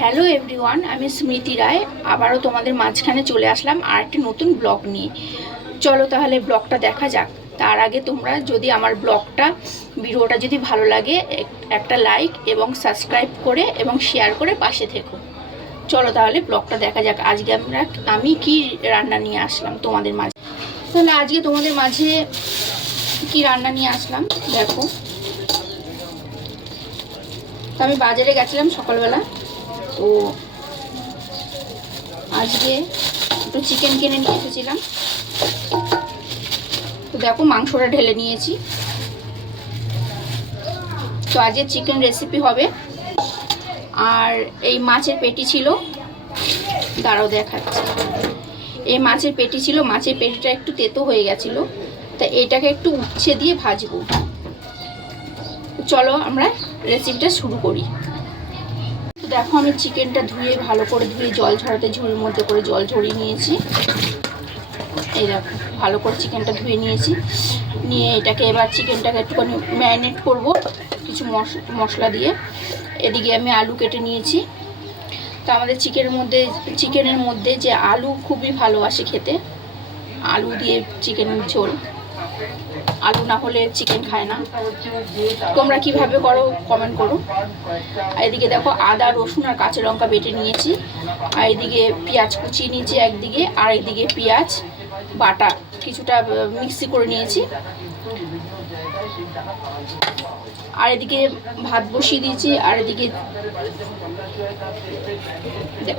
Hello everyone, আমি স্মৃতি রায় আবারও তোমাদের মাঝখানে চলে আসলাম আর একটি নতুন ব্লগ নিয়ে। চলো তাহলে ব্লগটা দেখা যাক। তার আগে তোমরা যদি আমার ভিডিওটা যদি ভালো লাগে একটা লাইক এবং সাবস্ক্রাইব করে এবং শেয়ার করে পাশে থেকো। চলো তাহলে ব্লগটা দেখা যাক। আজকে আমি কি রান্না নিয়ে আসলাম তোমাদের মাঝে। তাহলে আজকে তোমাদের মাঝে কি রান্না নিয়ে আসলাম দেখো। তো আমি বাজারে গেছিলাম সকালবেলা, তো আজকে একটু চিকেন কিনে নিয়ে এসেছিলাম। তো দেখো মাংসটা ঢেলে নিয়েছি। তো আজকে চিকেন রেসিপি হবে। আর এই মাছের পেটি ছিল, দাঁড়াও দেখাচ্ছি। এই মাছের পেটি ছিল, মাছের পেটিটা একটু তেতো হয়ে গেছিলো, তা এটাকে একটু উচ্ছে দিয়ে ভাজবো। চলো আমরা রেসিপিটা শুরু করি। দেখো আমি চিকেনটা ধুয়ে ভালো করে জল ঝরাতে ঝুড়ির মধ্যে করে জল ঝরিয়ে নিয়েছি। এই দেখো ভালো করে চিকেনটা ধুয়ে নিয়েছি। নিয়ে এটাকে এবার চিকেনটাকে একটুখানি ম্যারিনেট করব কিছু মশলা দিয়ে। এদিকে আমি আলু কেটে নিয়েছি। তো আমাদের চিকেনের মধ্যে যে আলু খুবই ভালোবাসে খেতে, আলু দিয়ে চিকেনের ঝোল। আলু না হলে চিকেন খায় না। তোমরা কিভাবে করো কমেন্ট করো। আর এদিকে দেখো আদা রসুন আর কাঁচা লঙ্কা বেটে নিয়েছি। আর এদিকে পেঁয়াজ কুচিয়ে নিয়েছি একদিকে, আর একদিকে পেঁয়াজ বাটা কিছুটা মিক্সি করে নিয়েছি। আর এদিকে ভাত বসিয়ে দিয়েছি। আর এদিকে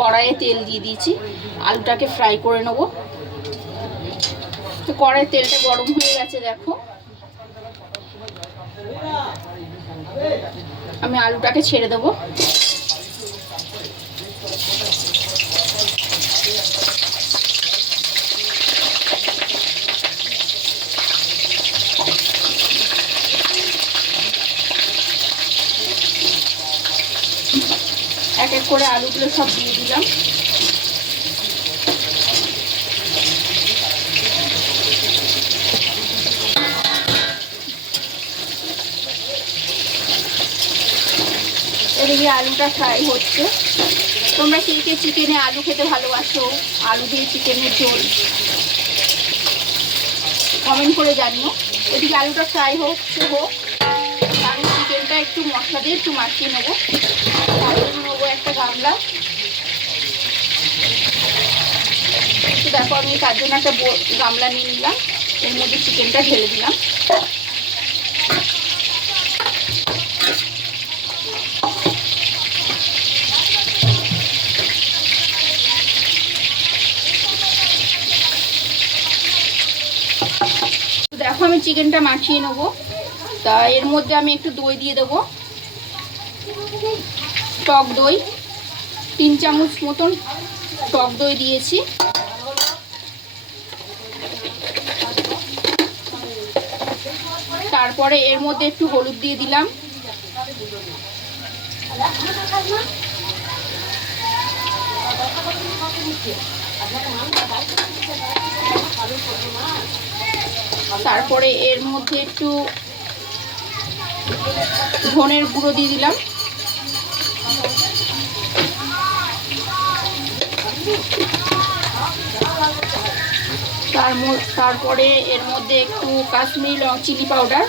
কড়াইয়ে তেল দিয়ে দিয়েছি, আলুটাকে ফ্রাই করে নেব। তো কড়াইয়ের তেলটা গরম হয়ে গেছে, দেখো আমি আলুটাকে ছেড়ে দেবো। এক এক করে আলুগুলো সব দিয়ে দিলাম। এদিকে আলুটা ফ্রাই হচ্ছে। তোমরা কে কে চিকেনে আলু খেতে ভালোবাসো, আলু দিয়ে চিকেনের ঝোল কমেন্ট করে জানিও। এদিকে আলুটা ফ্রাই হোক। আমি চিকেনটা একটু মশলা দিয়ে একটু মাখিয়ে নেবো। নেবো একটা গামলা। তো দেখো আমি তার জন্য একটা গামলা নিয়ে নিলাম, এর মধ্যে চিকেনটা ঢেলে দিলাম। দেখো আমি চিকেনটা মাখিয়ে নেবো। তা এর মধ্যে আমি একটু দই দিয়ে দেবো, টক দই 3 চামচ মতন টক দই দিয়েছি। তারপরে এর মধ্যে একটু হলুদ দিয়ে দিলাম। তারপরে এর মধ্যে একটু ধনের গুঁড়ো দিয়ে দিলাম। তারপরে এর মধ্যে একটু কাশ্মীরি চিলি পাউডার।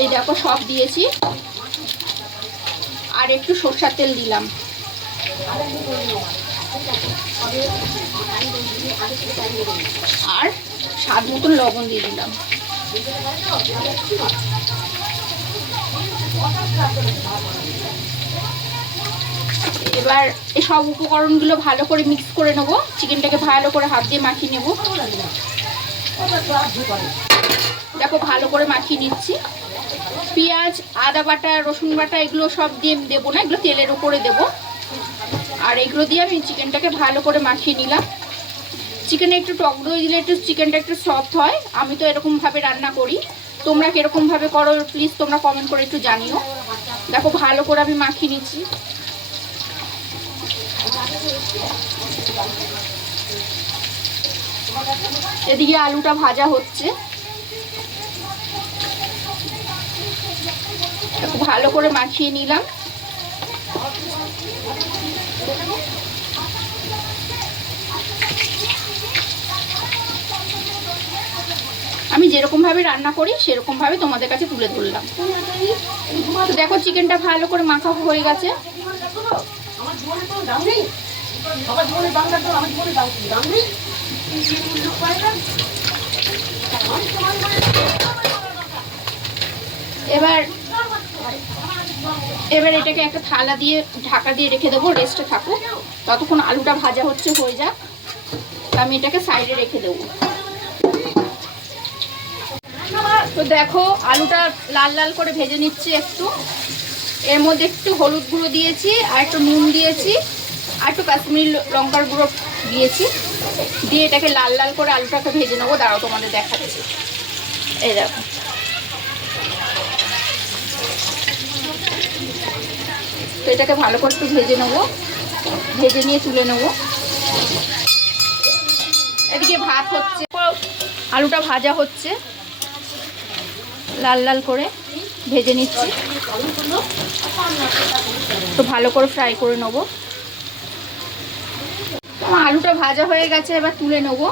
এই দেখো সব দিয়েছি। আর একটু সরষের তেল দিলাম। আর স্বাদ মতন লবণ দিয়ে দিলাম। এবার এই সব উপকরণগুলো ভালো করে মিক্স করে নেবো। চিকেনটাকে ভালো করে হাত দিয়ে মাখিয়ে নেব। দেখো ভালো করে মাখিয়ে নিচ্ছি। পেঁয়াজ আদা বাটা রসুন বাটা এগুলো সব দিয়ে দেবো না, এগুলো তেলের উপরে দেবো। আর এগুলো দিয়ে আমি চিকেনটাকে ভালো করে মাখিয়ে নিলাম। চিকেনে একটু টক দই দিলে একটু চিকেনটা একটু সফট হয়। আমি তো এরকমভাবে রান্না করি, তোমরা কীরকমভাবে করো প্লিজ তোমরা কমেন্ট করে একটু জানিও। দেখো ভালো করে আমি মাখিয়ে নিচ্ছি। এদিকে আলুটা ভাজা হচ্ছে। ভালো করে মাখিয়ে নিলাম। আমি যেরকম ভাবে রান্না করি সেরকম ভাবে তোমাদের কাছে তুলে ধরলাম। তো দেখো চিকেনটা ভালো করে মাখা হয়ে গেছে। এবার এটাকে একটা থালা দিয়ে ঢাকা দিয়ে রেখে দেবো, রেস্টে থাকুক। ততক্ষণ আলুটা ভাজা হয়ে যাক। আমি এটাকে সাইডে রেখে দেবো। তো দেখো আলুটা লাল লাল করে ভেজে নিচ্ছি একটু। এর মধ্যে একটু হলুদ গুঁড়ো দিয়েছি, আর একটু নুন দিয়েছি, আর একটু কাশ্মীরি লঙ্কার গুঁড়ো দিয়েছি। দিয়ে এটাকে লাল লাল করে আলুটাকে ভেজে নেবো। দাঁড়াও তোমাদের দেখাচ্ছি। এই দেখো তো এটাকে ভালো করে একটু ভেজে নেবো, ভেজে নিয়ে তুলে নেবো। এদিকে ভাত হচ্ছে, আলুটা ভাজা হচ্ছে, লাল লাল করে ভেজে নিচ্ছি। তো ভালো করে ফ্রাই করে নেবো। আমার আলুটা ভাজা হয়ে গেছে, এবার তুলে নেবো।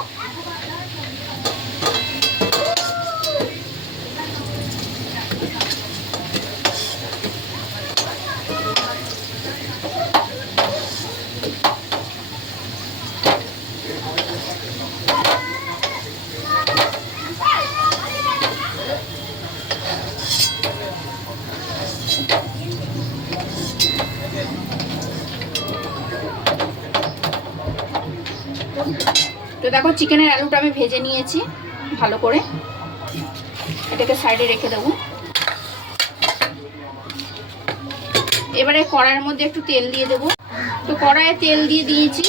তো দেখো চিকেনের আলুটা আমি ভেজে নিয়েছি ভালো করে। এটাকে সাইডে রেখে দেবো। এবারে কড়াইয়ের মধ্যে একটু তেল দিয়ে দেবো। তো কড়াইয়ে তেল দিয়ে দিয়েছি।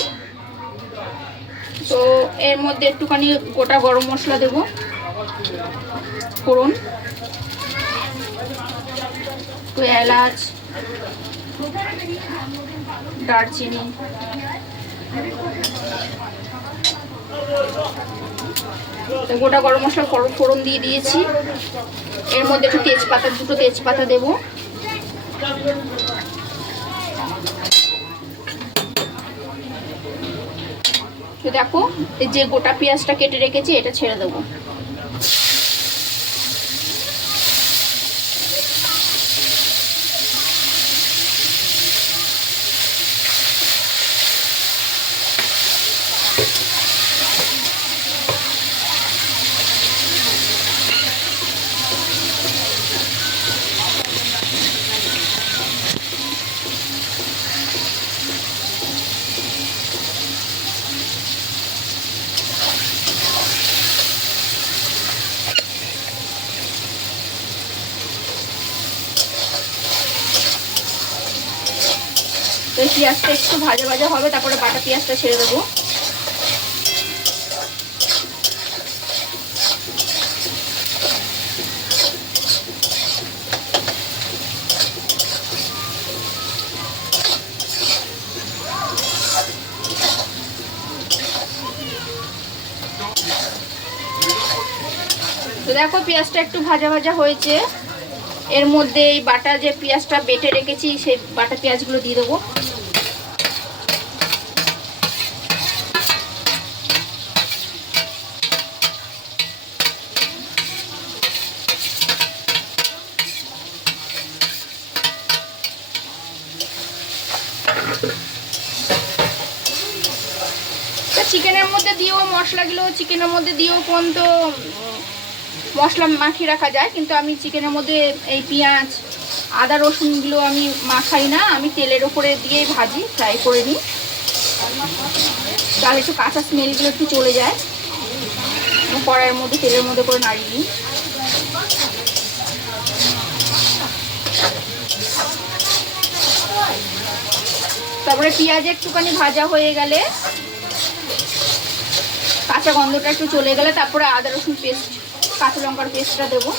তো এর মধ্যে একটুখানি গোটা গরম মশলা দেবো, ফোড়ন, তো এলাচ, দারচিনি, গোটা গরম মশলা ফোড়ন দিয়ে দিয়েছি। এর মধ্যে একটু তেজপাতা, দুটো তেজপাতা দেবো। তো দেখো এই যে গোটা পেঁয়াজটা কেটে রেখেছি এটা ছেড়ে দেবো। তো এই পেঁয়াজটা একটু ভাজা ভাজা হবে, তারপরে বাটা পেঁয়াজটা ছেড়ে দেবো। তো দেখো পেঁয়াজটা একটু ভাজা ভাজা হয়েছে। এর মধ্যে এই বাটা যে পেঁয়াজটা বেটে রেখেছি সেই বাটা পেঁয়াজগুলো দিয়ে দেবো। চিকেনের মধ্যে দিয়েও মশলাগুলো চিকেনের মধ্যে দিয়েও কোন তো মশলা মাখিয়ে রাখা যায়, কিন্তু আমি চিকেনের মধ্যে এই পেঁয়াজ, আদা, রসুনগুলো আমি মাখাই না। আমি তেলের ওপরে দিয়েই ভাজি, ফ্রাই করে নিই, তাহলে একটু কাঁচা স্মেলগুলো একটু চলে যায়। কড়াইয়ের মধ্যে তেলের মধ্যে করে নাড়িয়ে নিই। তারপরে পেঁয়াজ একটুখানি ভাজা হয়ে গেলে, কাঁচা গন্ধটা একটু চলে গেলে, তারপরে আদা রসুন পেস্ট, কাঁচা লঙ্কার পেস্টটা দেবো।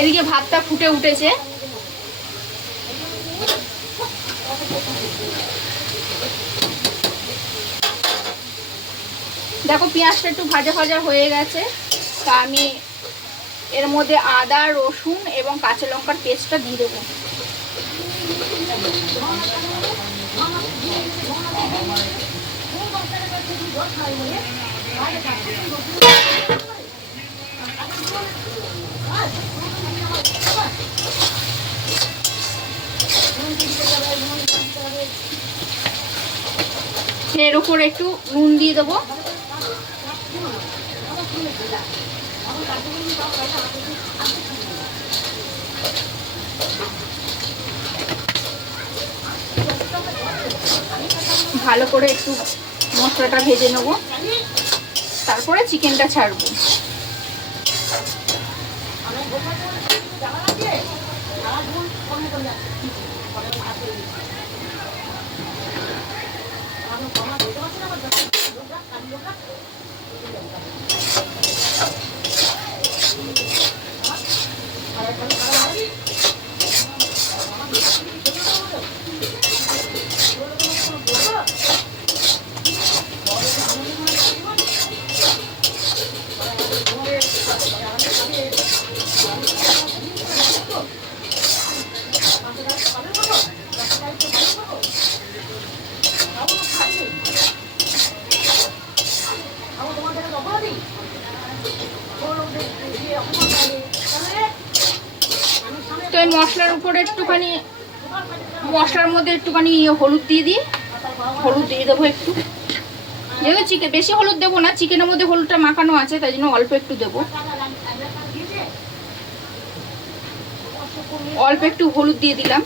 এদিকে ভাতটা ফুটে উঠেছে। দেখো পেঁয়াজটা একটু ভাজা ভাজা হয়ে গেছে, তা আমি এর মধ্যে আদা রসুন এবং কাঁচা লঙ্কার পেস্টটা দিয়ে দেবো। এর উপর একটু নুন দিয়ে দেবো। ভালো করে একটু মশলাটা ভেজে নেব, তারপরে চিকেনটা ছাড়বো। তো এই মশলার উপরে একটুখানি, মশলার মধ্যে একটুখানি হলুদ দিয়ে দিই। হলুদ দিয়ে দেবো একটু, যেহেতু চিকেন বেশি হলুদ দেবো না, চিকেনের মধ্যে হলুদটা মাখানো আছে, তাই জন্য অল্প একটু দেবো। অল্প একটু হলুদ দিয়ে দিলাম।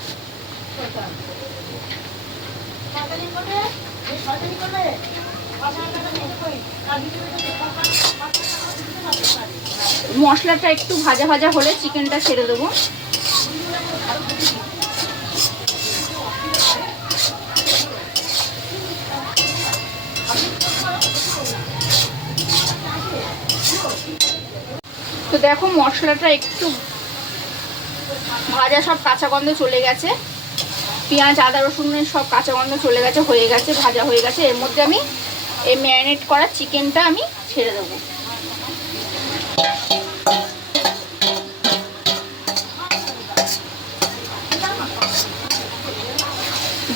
মশলাটা একটু ভাজা ভাজা হলে চিকেনটা ছেড়ে দেবো। তো দেখো মশলাটা একটু ভাজা, সব কাঁচা গন্ধ চলে গেছে, পেঁয়াজ আদা রসুনের সব কাঁচা গন্ধ চলে গেছে, হয়ে গেছে, ভাজা হয়ে গেছে। এর মধ্যে আমি এই ম্যারিনেট করা চিকেনটা আমি ছেড়ে দেবো।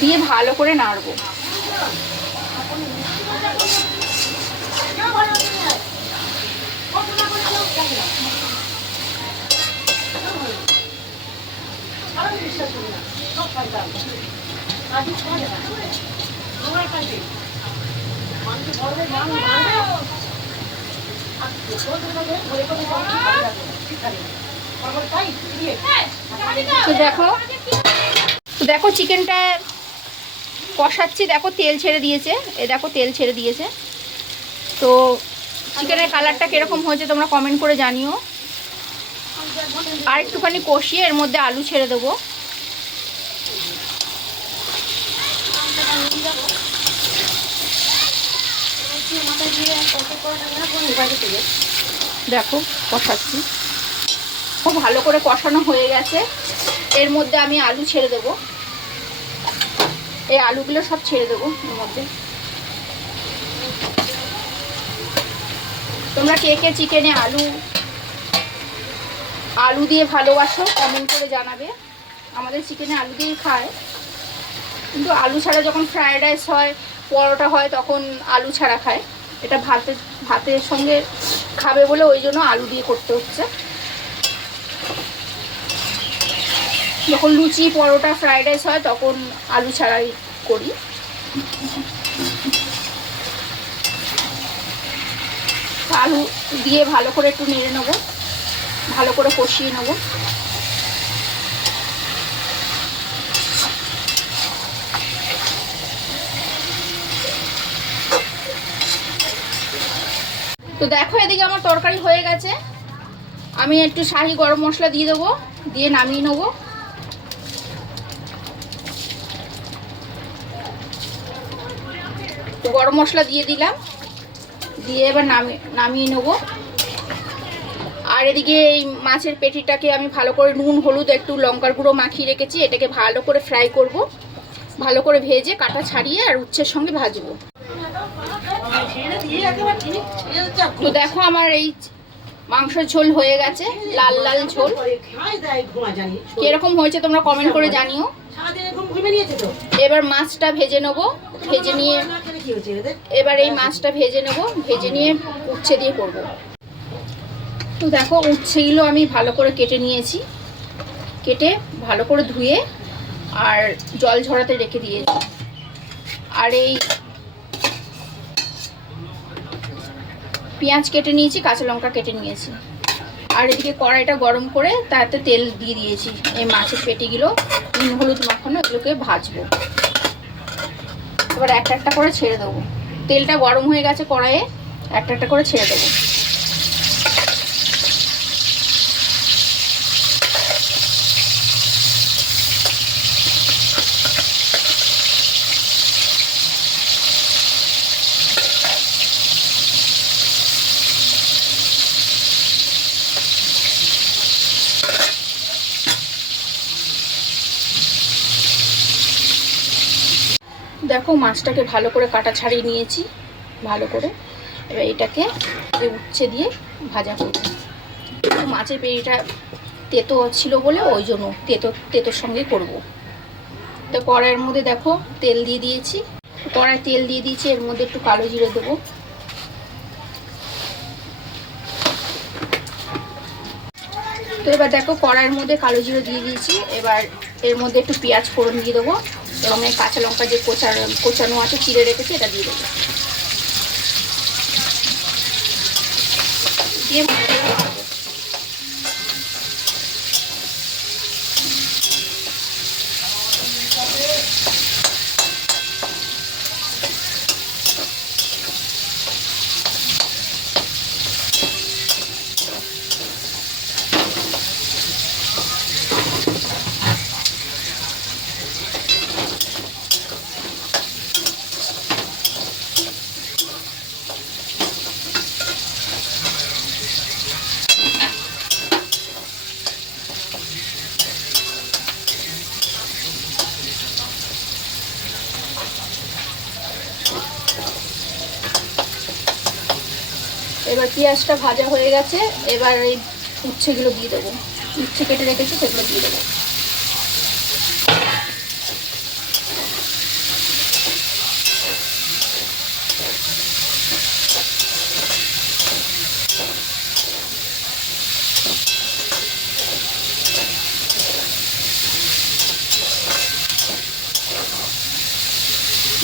দিয়ে ভালো করে নাড়বো। তো দেখো চিকেনটা কষাচ্ছি, দেখো তেল ছেড়ে দিয়েছে, দেখো তেল ছেড়ে দিয়েছে। তো চিকেনের কালারটা কিরকম হয়েছে তোমরা কমেন্ট করে জানিও। আর একটুখানি কষিয়ে এর মধ্যে আলু ছেড়ে দেবো। দেখো কষাচ্ছি, খুব ভালো করে কষানো হয়ে গেছে। এর মধ্যে আমি আলু ছেড়ে দেবো, এই আলুগুলো সব ছেড়ে দেবো এর মধ্যে। তোমরা কে কে চিকেনে আলু দিয়ে ভালোবাসো কমেন্ট করে জানাবে। আমাদের চিকেনে আলু দিয়ে খায়, কিন্তু আলু ছাড়া যখন ফ্রায়েড রাইস হয়, পরোটা হয়, তখন আলু ছাড়া খায়। এটা ভাতের সঙ্গে খাবে বলে ওই জন্য আলু দিয়ে করতে হচ্ছে। যখন লুচি পরোটা ফ্রায়েড রাইস হয় তখন আলু ছাড়াই করি। আলু দিয়ে ভালো করে একটু নেড়ে নেবো, ভালো করে কষিয়ে নেবো। তো দেখো এদিকে আমার তরকারি হয়ে গেছে। আমি একটু শাহি গরম মশলা দিয়ে দেবো, দিয়ে নামিয়ে নেবো। তো গরম মশলা দিয়ে দিলাম, দিয়ে এবার নামিয়ে নেবো। আর এদিকে এই মাছের পেটিটাকে আমি ভালো করে নুন হলুদ একটু লঙ্কার গুঁড়ো মাখিয়ে রেখেছি। এটাকে ভালো করে ফ্রাই করব, ভালো করে ভেজে কাটা ছাড়িয়ে আর উচ্ছের সঙ্গে ভাজবো। তো দেখো আমার এই মাংসের ঝোল হয়ে গেছে, লাল লাল ঝোল। কিরকম হয়েছে তোমরা কমেন্ট করে জানিও। এবার মাছটা ভেজে নেব, ভেজে নিয়ে এবার এই মাছটা ভেজে নেব, ভেজে নিয়ে উচ্ছে দিয়ে করব। তো দেখো উচ্ছেগুলো আমি ভালো করে কেটে নিয়েছি, কেটে ভালো করে ধুয়ে আর জল ঝরাতে রেখে দিয়েছি। আর এই পেঁয়াজ কেটে নিয়েছি, কাঁচা লঙ্কা কেটে নিয়েছি। আর এদিকে কড়াইটা গরম করে তাতে তেল দিয়ে দিয়েছি। এই মাছের পেটিগুলো নুন হলুদ মাখানো এগুলোকে ভাজবো। এবার একটা একটা করে ছেড়ে দেবো। তেলটা গরম হয়ে গেছে কড়াইয়ে, একটা একটা করে ছেড়ে দেবো। দেখো মাছটাকে ভালো করে কাটা ছাড়িয়ে নিয়েছি ভালো করে। এবার এটাকে উচ্ছে দিয়ে ভাজা করব। মাছের পেটিটা তেতো ছিল বলে ওই জন্য তেতোর সঙ্গে করব। তো কড়াইয়ের মধ্যে দেখো তেল দিয়ে দিয়েছি, কড়াই তেল দিয়ে দিয়েছি। এর মধ্যে একটু কালো জিরে দেবো, তো এবার দেখো কড়াইয়ের মধ্যে কালো জিরে দিয়ে দিয়েছি। এবার এর মধ্যে একটু পেঁয়াজ ফোড়ন দিয়ে দেবো এবং এই কাঁচা লঙ্কা যে কোচানো আছে চিড়ে রেখেছি এটা দিয়ে দেবো, দিয়ে এবার পেঁয়াজটা ভাজা হয়ে গেছে। এবার এই উচ্ছেগুলো দিয়ে দেবো, উচ্ছে কেটে রেখেছি সেগুলো দিয়ে দেবো।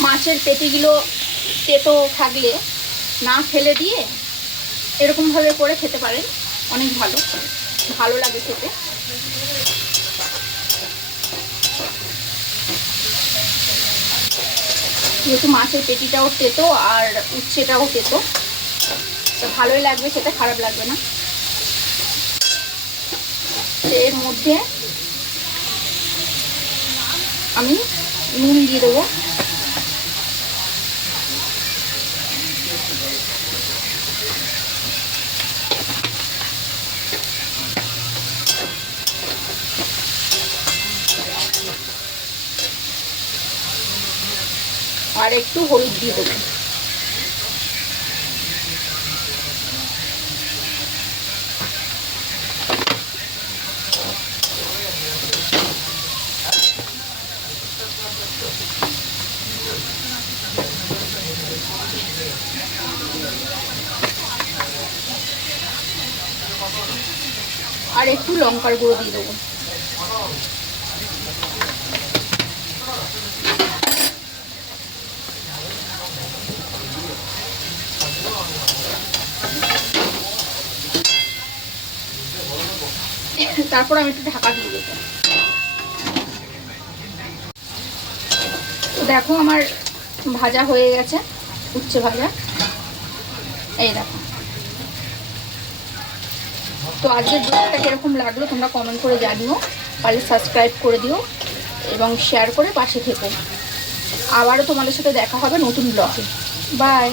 মাছের পেটিগুলো তেতো থাকলে না ফেলে দিয়ে এরকমভাবে করে খেতে পারেন, অনেক ভালো লাগে খেতে। যেহেতু মাছের পেটিটাও তেতো আর উচ্ছেটাও তেতো, তো ভালোই লাগবে খেতে, খারাপ লাগবে না। এর মধ্যে আমি নুন দিয়ে দেবো, আর একটু হলুদ দিয়ে দেবো। আর একটু লঙ্কার গুঁড়ো দিয়ে দেবো। তারপর আমি একটু ঢাকা দিয়ে দেবো। দেখো আমার ভাজা হয়ে গেছে, উচ্ছে ভাজা, এই দেখো। তো আজকের ভিডিওটা কিরকম লাগলো তোমরা কমেন্ট করে জানিও, পারলে সাবস্ক্রাইব করে দিও এবং শেয়ার করে পাশে থেকো। আবারও তোমাদের সাথে দেখা হবে নতুন ব্লগে। বাই।